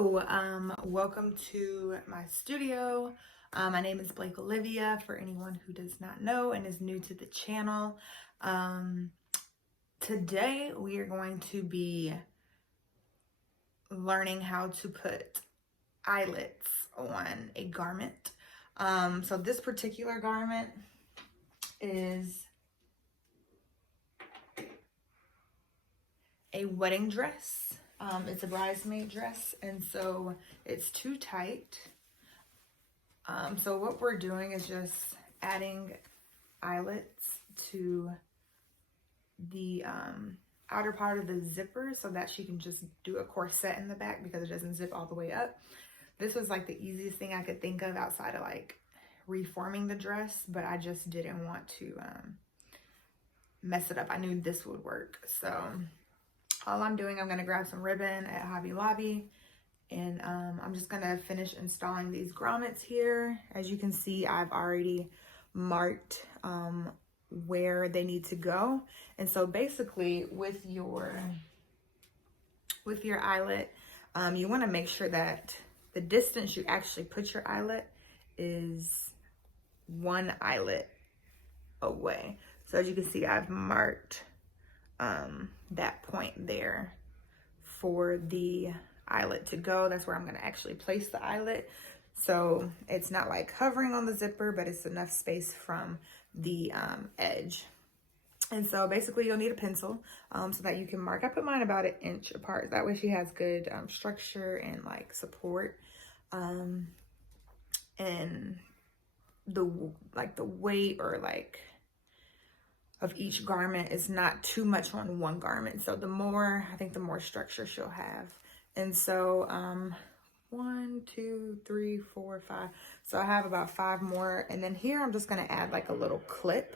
Hello, welcome to my studio. My name is Blake Olivia, for anyone who does not know and is new to the channel. Today we are going to be learning how to put eyelets on a garment. So this particular garment is a wedding dress. It's a bridesmaid dress, and so it's too tight. So what we're doing is just adding eyelets to the outer part of the zipper so that she can just do a corset in the back because it doesn't zip all the way up. This was like the easiest thing I could think of outside of like reforming the dress, but I just didn't want to mess it up. I knew this would work. So all I'm doing, I'm gonna grab some ribbon at Hobby Lobby, and I'm just gonna finish installing these grommets here. As you can see, I've already marked where they need to go. And so basically with your eyelet, you wanna make sure that the distance you actually put your eyelet is one eyelet away. So as you can see, I've marked that point there for the eyelet to go. That's where I'm going to actually place the eyelet. So it's not like hovering on the zipper, but it's enough space from the edge. And so basically you'll need a pencil so that you can mark. I put mine about 1 inch apart. That way she has good structure and like support. And the weight or like of each garment is not too much on one garment. So the more, I think the more structure she'll have. And so 1, 2, 3, 4, 5. So I have about 5 more. And then here I'm just gonna add like a little clip,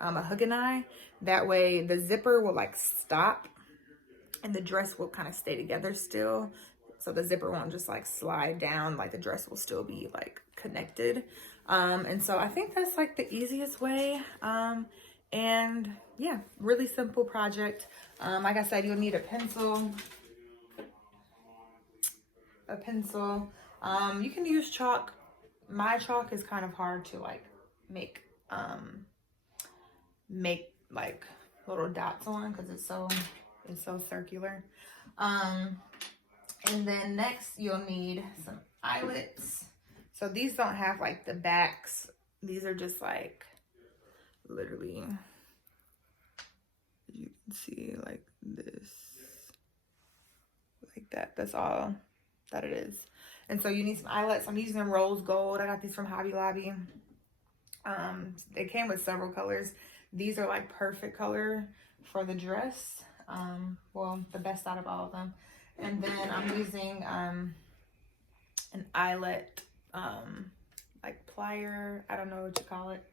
a hook and eye. That way the zipper will like stop and the dress will kind of stay together still. So the zipper won't just like slide down, like the dress will still be like connected. And so I think that's like the easiest way. And yeah, really simple project. Like I said, you'll need a pencil. You can use chalk. My chalk is kind of hard to like make like little dots on because it's so circular. And then next you'll need some eyelets. So these don't have like the backs. These are just like literally, you can see like this, like that. That's all that it is. And so you need some eyelets. I'm using rose gold. I got these from Hobby Lobby. They came with several colors. These are like perfect color for the dress. Well, the best out of all of them. And then I'm using an eyelet like plier. I don't know what you call it,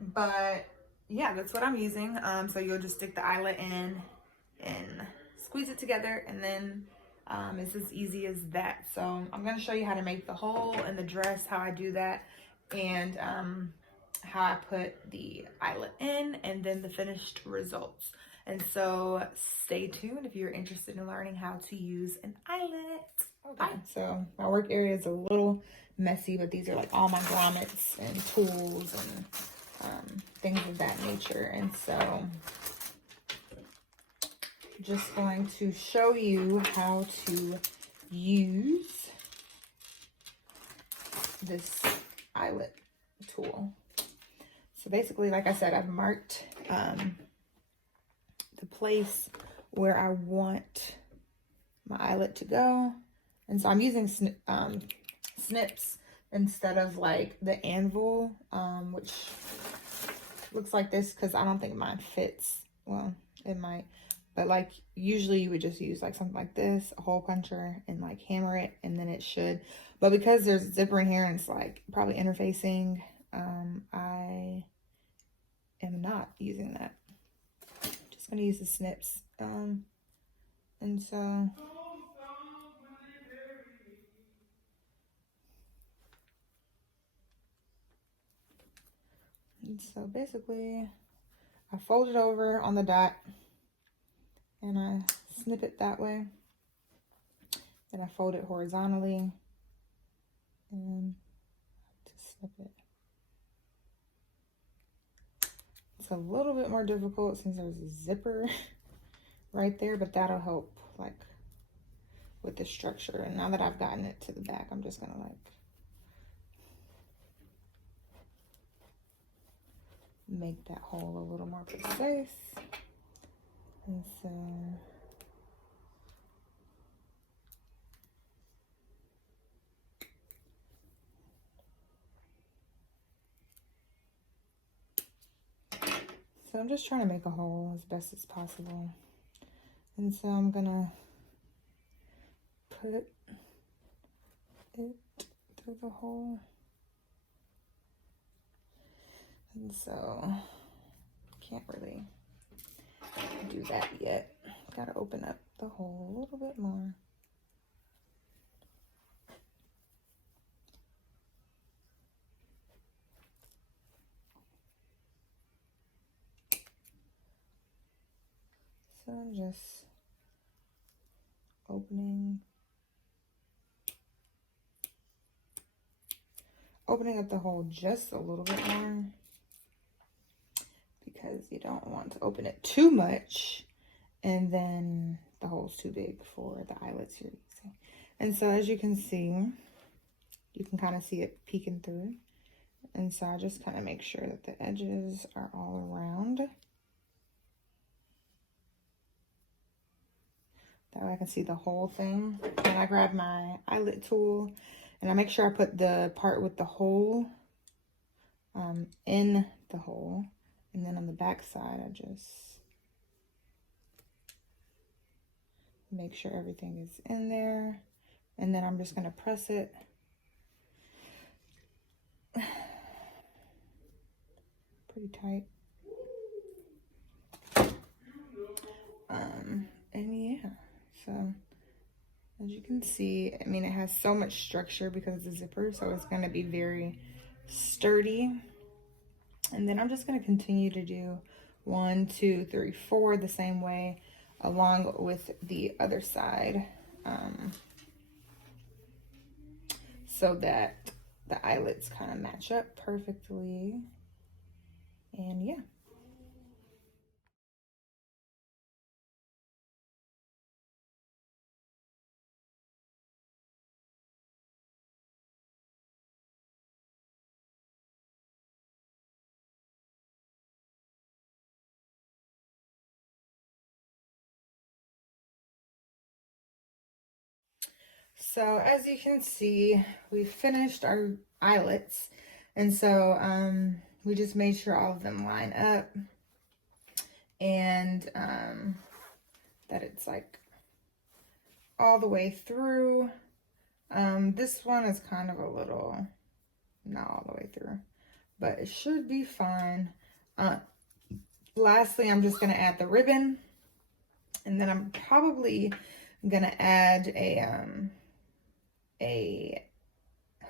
but yeah, that's what I'm using. So you'll just stick the eyelet in and squeeze it together, and then it's as easy as that. So I'm going to show you how to make the hole in the dress, how I do that, and how I put the eyelet in, and then the finished results. And so stay tuned if you're interested in learning how to use an eyelet. Okay, so my work area is a little messy, but these are like all my grommets and tools and things of that nature. And so just going to show you how to use this eyelet tool. So basically, like I said, I've marked the place where I want my eyelet to go. And so I'm using snips instead of like the anvil, which looks like this because I don't think mine fits. Well, it might, but like usually you would just use like something like this, a hole puncher, and like hammer it, and then it should. But because there's a zipper in here and it's like probably interfacing, I am not using that. Just gonna use the snips. And so basically I fold it over on the dot and I snip it that way. Then I fold it horizontally and just snip it. It's a little bit more difficult since there's a zipper right there, but that'll help like with the structure. And now that I've gotten it to the back, I'm just gonna like make that hole a little more precise. And so I'm just trying to make a hole as best as possible. And so I'm gonna put it through the hole. And so can't really do that yet. Gotta open up the hole a little bit more. So I'm just opening up the hole just a little bit more, because you don't want to open it too much and then the hole's too big for the eyelets you're using. And so as you can see, you can kind of see it peeking through. And so I just kind of make sure that the edges are all around. That way I can see the whole thing. And I grab my eyelet tool and I make sure I put the part with the hole in the hole. And then on the back side, I just make sure everything is in there. And then I'm just gonna press it. Pretty tight. And yeah, so as you can see, I mean, it has so much structure because of the zipper, so it's gonna be very sturdy. And then I'm just gonna continue to do 1, 2, 3, 4 the same way along with the other side, so that the eyelets kind of match up perfectly. And yeah. So as you can see, we finished our eyelets. And so we just made sure all of them line up, and that it's like all the way through. This one is kind of a little, not all the way through, but it should be fine. Lastly, I'm just gonna add the ribbon, and then I'm probably gonna add a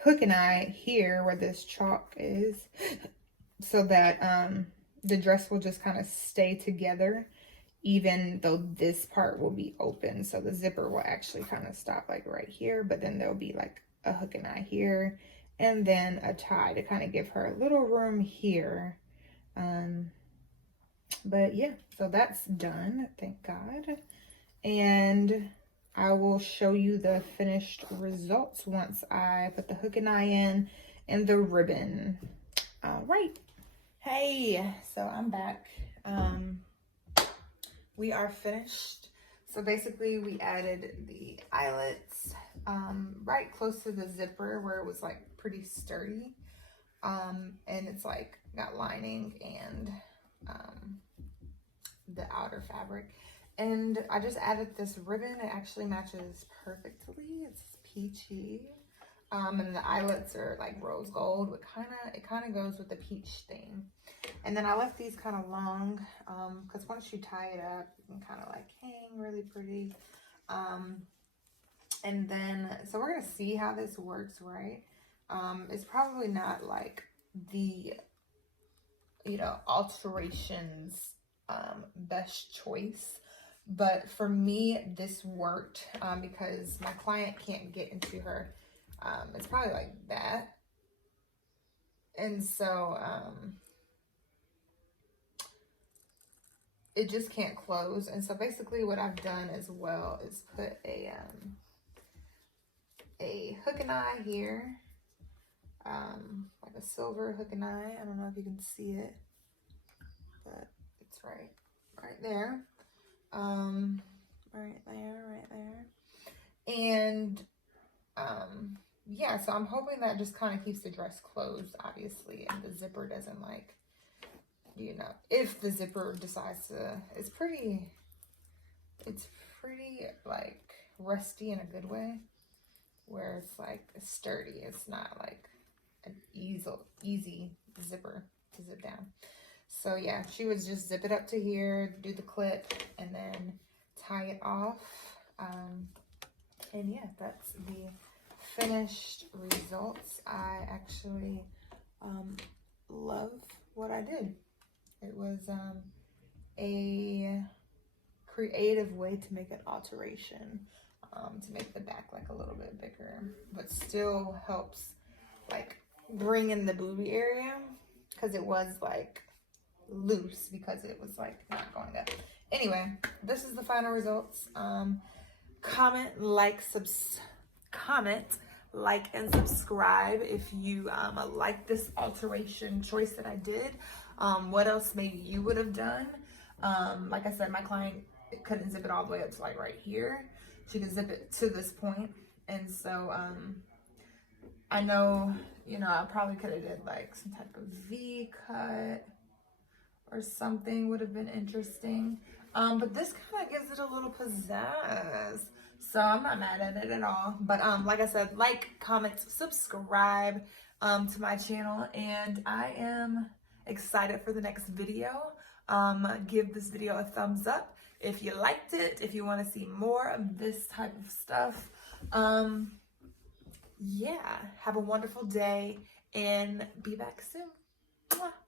hook and eye here where this chalk is, so that the dress will just kind of stay together, even though this part will be open. So the zipper will actually kind of stop like right here, but then there'll be like a hook and eye here, and then a tie to kind of give her a little room here. But yeah, so that's done, thank God. And I will show you the finished results once I put the hook and eye in and the ribbon. All right. Hey, so I'm back. We are finished. So basically we added the eyelets right close to the zipper where it was like pretty sturdy. And it's like got lining and the outer fabric. And I just added this ribbon. It actually matches perfectly. It's peachy. And the eyelets are like rose gold, but it kind of goes with the peach theme. And then I left these kind of long, because once you tie it up, you can kind of like hang really pretty. And then, so we're gonna see how this works, right? It's probably not like the, alterations best choice, But for me, this worked because my client can't get into her. It's probably like that. And so it just can't close. And so basically what I've done as well is put a hook and eye here. Like a silver hook and eye. I don't know if you can see it, but it's right there. Right there. And yeah, so I'm hoping that just kind of keeps the dress closed, obviously, and the zipper doesn't, like, you know, if the zipper decides to, it's pretty like rusty in a good way, where it's like sturdy. It's not like an easy zipper to zip down. So yeah, she would just zip it up to here, do the clip, and then tie it off. And yeah, that's the finished results. I actually love what I did. It was a creative way to make an alteration, to make the back like a little bit bigger, but still helps like bring in the boobie area, because it was like loose because it was like not going up. Anyway, this is the final results. Comment, like, and subscribe if you like this alteration choice that I did. What else maybe you would have done. Like I said, my client couldn't zip it all the way up to like right here. She could zip it to this point. And so I know, you know, I probably could have did like some type of V cut or something, would have been interesting. But this kind of gives it a little pizzazz. So I'm not mad at it at all. But like I said, like, comment, subscribe to my channel. And I am excited for the next video. Give this video a thumbs up if you liked it, if you want to see more of this type of stuff. Yeah, have a wonderful day and be back soon. Mwah.